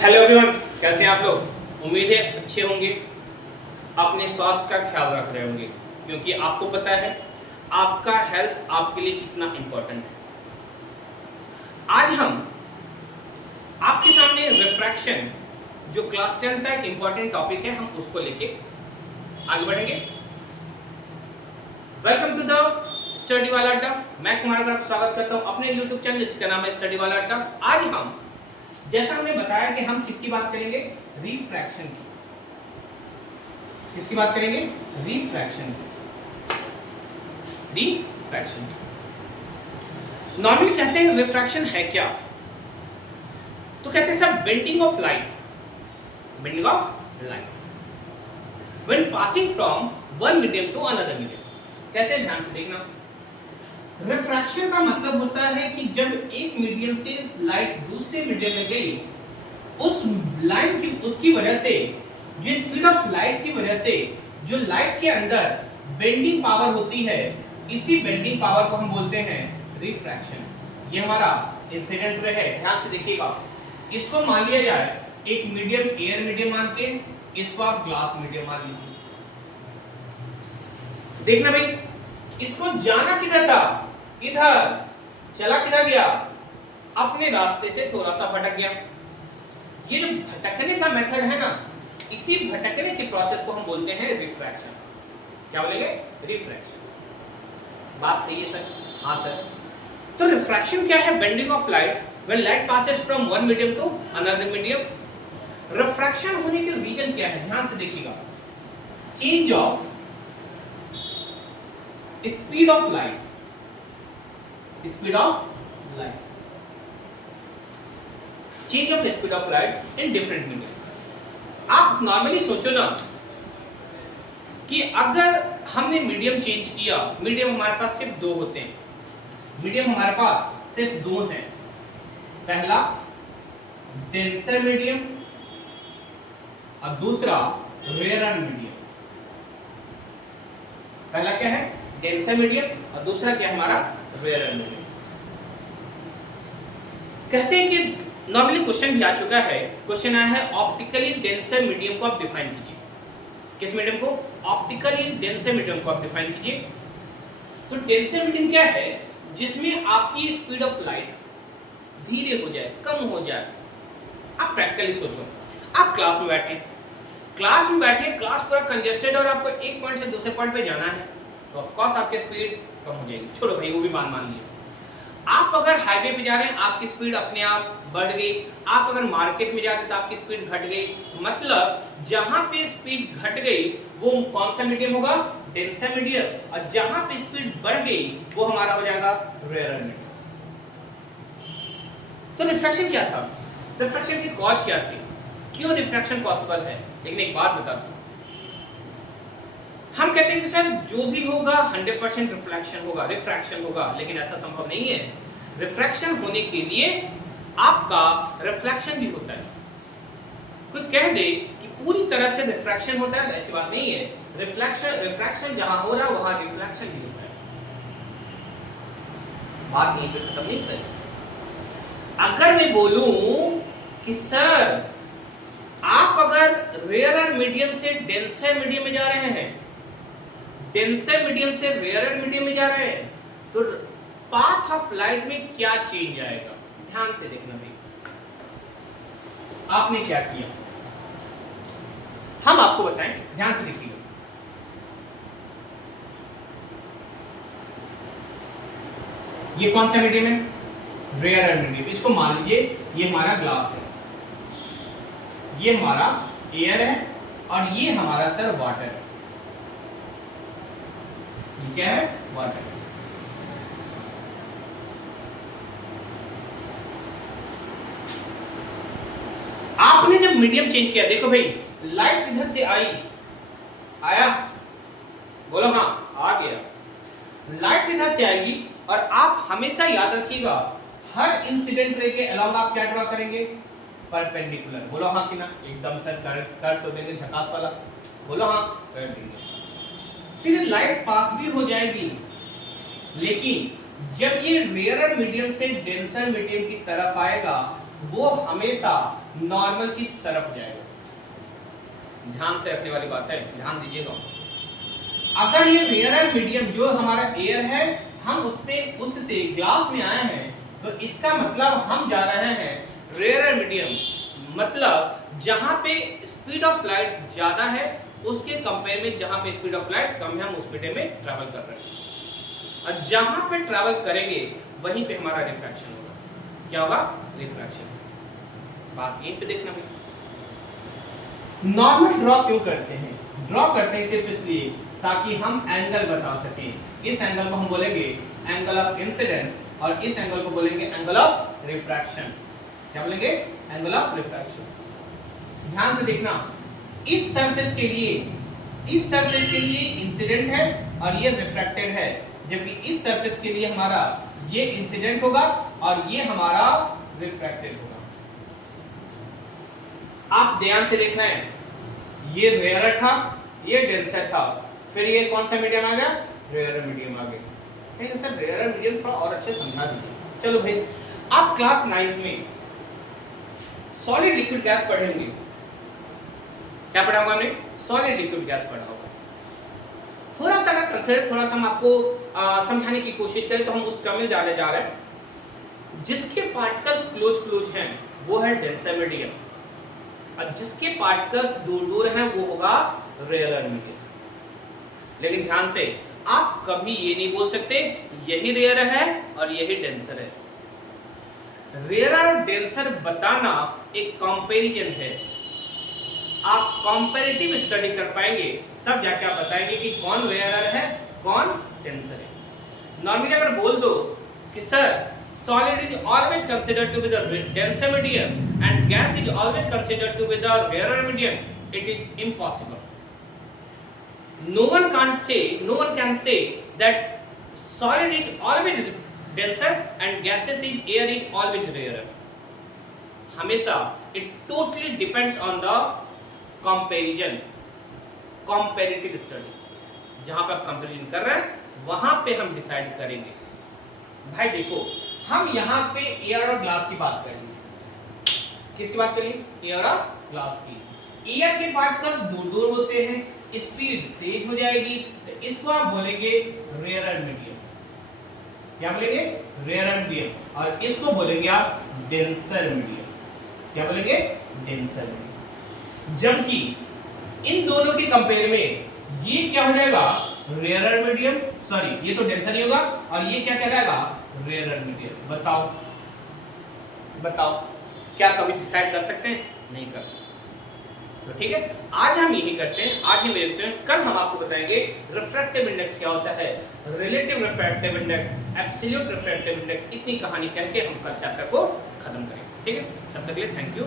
Hello everyone, कैसे हैं आप लोग। उम्मीद है अच्छे होंगे, अपने स्वास्थ्य का ख्याल रख रहे होंगे, क्योंकि आपको पता है आपका हेल्थ आपके लिए कितना इम्पोर्टेंट है। आज हम आपके सामने रिफ्रैक्शन, जो क्लास 10 का एक इम्पोर्टेंट टॉपिक है, हम उसको लेके आगे बढ़ेंगे। वेलकम टू द स्टडी वाला अड्डा। मैं कुमार का स्वागत करता हूं अपने YouTube चैनल जिसका नाम है स्टडी वाला अड्डा। आज हम, जैसा हमने बताया कि हम किसकी बात करेंगे, रिफ्रैक्शन की। किसकी बात करेंगे, रिफ्रैक्शन की। रिफ्रैक्शन की नॉर्मली कहते हैं रिफ्रैक्शन है क्या, तो कहते हैं sir bending of light. Bending of light when passing from one medium to another medium. कहते हैं, ध्यान से देखना, रिफ्रैक्शन का मतलब होता है कि जब एक मीडियम से लाइट दूसरे मीडियम में गई, उस लाइन की उसकी वजह से, जो स्पीड ऑफ लाइट की वजह से जो लाइट के अंदर बेंडिंग पावर होती है, इसी बेंडिंग पावर को हम बोलते हैं रिफ्रैक्शन। ये हमारा इंसिडेंट रे है, ध्यान से देखिएगा। इसको मान लिया जाए एक मीडियम एयर मीडियम मान के, इसको आप ग्लास मीडियम मान लीजिए। देखना भाई, इसको जाना किधर था, इधर चला, किधर गया, अपने रास्ते से थोड़ा सा भटक गया। ये जो भटकने का मेथड है ना, इसी भटकने के प्रोसेस को हम बोलते हैं रिफ्रैक्शन। क्या बोलेंगे, रिफ्रैक्शन। बात सही है सर? हाँ सर। तो रिफ्रैक्शन क्या है, bending of light when light passes from one medium to another medium. Refraction होने के रीजन क्या है, ध्यान से देखिएगा। Change of speed of light, speed of light, change of speed of light in different medium. आप नॉर्मली सोचो ना कि अगर हमने मीडियम चेंज किया, मीडियम हमारे पास सिर्फ दो होते हैं, मीडियम हमारे पास सिर्फ दो हैं। पहला डेंसर मीडियम और दूसरा रेयर मीडियम। पहला क्या है, डेंसर मीडियम, और दूसरा क्या है हमारा, रेयर मीडियम। कहते हैं कि नॉर्मली क्वेश्चन भी आ चुका है, क्वेश्चन आया है ऑप्टिकली डेंसर मीडियम को आप डिफाइन कीजिए। किस मीडियम को, ऑप्टिकली डेंसर मीडियम को आप डिफाइन कीजिए। तो डेंसर मीडियम क्या है, जिसमें आपकी स्पीड ऑफ लाइट धीरे हो जाए, कम हो जाए। आप प्रैक्टिकली सोचो, आप क्लास में बैठे, क्लास पूरा कंजेस्टेड और आपको एक पॉइंट से दूसरे पॉइंट पे जाना है, तो ऑफ कोर्स आपकी स्पीड कम हो जाएगी। छोड़ो भाई, वो भी मान लीजिए। आप अगर हाईवे पे जा रहे हैं, आपकी स्पीड अपने आप बढ़ गई। आप अगर मार्केट में जा रहे हैं तो आपकी स्पीड घट गई। मतलब जहां पे स्पीड घट गई वो कौन सा मीडियम होगा, डेंसर मीडियम, और जहां पे स्पीड बढ़ गई वो हमारा हो जाएगा रेयर मीडियम। तो रिफ्रैक्शन क्या था, रिफ्रैक्शन की कॉज क्या थी, क्यों रिफ्रैक्शन पॉसिबल है। लेकिन एक बात बता दूं, हम कहते हैं कि सर जो भी होगा 100% रिफ्रैक्शन होगा, लेकिन ऐसा संभव नहीं है। रिफ्रैक्शन होने के लिए आपका रिफ्लेक्शन भी होता है। कोई कह दे कि पूरी तरह से रिफ्रैक्शन होता है, ऐसी बात नहीं है। रिफ्रैक्शन जहां हो रहा है वहां रिफ्लेक्शन भी होता है। बात यहीं पे खत्म नहीं सही। अगर मैं बोलूं कि सर आप अगर रेयर मीडियम से डेंसर मीडियम में जा रहे हैं, डेंसर मीडियम से रेयर मीडियम में जा रहे हैं, तो पाथ ऑफ लाइट में क्या चेंज आएगा। ध्यान से देखना भाई, आपने क्या किया, हम आपको बताएं, ध्यान से देखिए। ये कौन सा मीडियम है, रेयर मीडियम। इसको मान लीजिए ये हमारा ग्लास है, ये हमारा एयर है, और ये हमारा सर वाटर है। ये क्या है, वाटर। आपने जब मीडियम चेंज किया, देखो भाई लाइट इधर से आई, आया, बोलो हाँ, आ गया। लाइट इधर से आएगी, और आप हमेशा याद रखिएगा हर इंसिडेंट रे के अलावा आप क्या ड्रॉ करेंगे, परपेंडिकुलर। बोलो हाँ कि ना, एकदम सर कर तो देंगे झकास वाला, बोलो हाँ, कर देंगे। सिर्फ लाइट पास भी हो जाएगी, लेकिन जब ये रेयर मीडियम से डेंसर मीडियम की तरफ आएगा, वो हमेशा नॉर्मल की तरफ जाएगा। ध्यान से रखने वाली बात है, ध्यान दीजिएगा। अगर ये रेयर मीडियम जो हमारा एयर है, हम उससे ग्लास में आए हैं, तो इसका मतलब हम जा रहे हैं रेयर मीडियम, मतलब जहां पे स्पीड ऑफ लाइट ज्यादा है उसके कंपेयर में जहां पे स्पीड ऑफ लाइट कम है, हम उस मीडियम में ट्रैवल कर रहे हैं। और जहां पे ट्रैवल करेंगे वहीं पे हमारा रिफ्रैक्शन होगा। क्या होगा? रिफ्रैक्शन। बात यहीं पे देखना भाई। नॉर्मल ड्रॉ क्यों करते हैं? ड्रॉ करते हैं सिर्फ इसलिए ताकि हम एंगल बता सकें। इस एंगल को हम बोलेंगे एंगल ऑफ इंसिडेंस और इस एंगल को बोलेंगे एंगल ऑफ रिफ्रैक्शन। क्या बोलेंगे? Angle of refraction. ध्यान से देखना, इस सरफेस के लिए इंसिडेंट है और ये रिफ्रैक्टेड है, जबकि इस सरफेस के लिए हमारा ये इंसिडेंट होगा और ये हमारा रिफ्रैक्टेड होगा। आप ध्यान से देखना है, ये रेयर था, ये डेंसर था, फिर ये कौन सा मीडियम आ गया? रेयर मीडियम आ गया। ठीक है सर, रेयर मीडियम थोड़ा और अच्छे समझा दीजिए। चलो भाई, आप क्लास 9 में सॉलिड लिक्विड गैस पढ़े होंगे। क्या पढ़ा होगा हमने? सॉलिड लिक्विड गैस पढ़ा होगा। थोड़ा सा अगर कंसिडर, थोड़ा सा हम आपको समझाने की कोशिश करें तो हम उस क्रम में जाने जा रहे हैं। जिसके पार्टिकल्स क्लोज हैं वो है डेंसर मीडियम, और जिसके पार्टिकल्स दूर हैं वो होगा रेयर मीडियम। लेकिन ध्यान से, आप कभी ये नहीं बोल सकते यही रेयर है और यही डेंसर है। रेयर और डेंसर बताना एक कंपैरिजन है। आप कंपैरेटिव स्टडी कर पाएंगे तब जाके आप बताएंगे कि कौन रेयर है कौन डेंसर है। नॉर्मली अगर बोल दो कि sir solid is always considered to be the denser medium and gas is always considered to be the rarer medium, it is impossible. No one can say that solid is always denser and gaseous is air is always rarer. हमेशा it totally depends on the comparison, comparative study. जहां पे आप comparison कर रहे हैं वहां पे हम डिसाइड करेंगे। भाई देखो, हम यहाँ पे एयर और ग्लास की बात करेंगे। किसकी बात करेंगे? एयर और ग्लास की। एयर के पार्टिकल्स दूर होते हैं, स्पीड तेज हो जाएगी, तो इसको आप बोलेंगे रेयर मीडियम। क्या बोलेंगे? Rare medium. और इसको बोलेंगे आप डेंसर मीडियम। क्या बोलेंगे? Denser medium. जबकि इन दोनों के कंपेयर में ये क्या हो जाएगा? रेयर मीडियम, सॉरी ये तो डेंसर नहीं होगा, और ये क्या कहलाएगा? Rare medium. बताओ क्या कभी डिसाइड कर सकते हैं? नहीं कर सकते। तो ठीक है, आज हम यही करते हैं, आज हम देखते हैं। कल हम आपको बताएंगे रिफ्रैक्टिव इंडेक्स क्या होता है, relative refractive index, absolute refractive index. इतनी कहानी कह के हम कल चैप्टर को खत्म करेंगे। ठीक है, तब तक के लिए थैंक यू।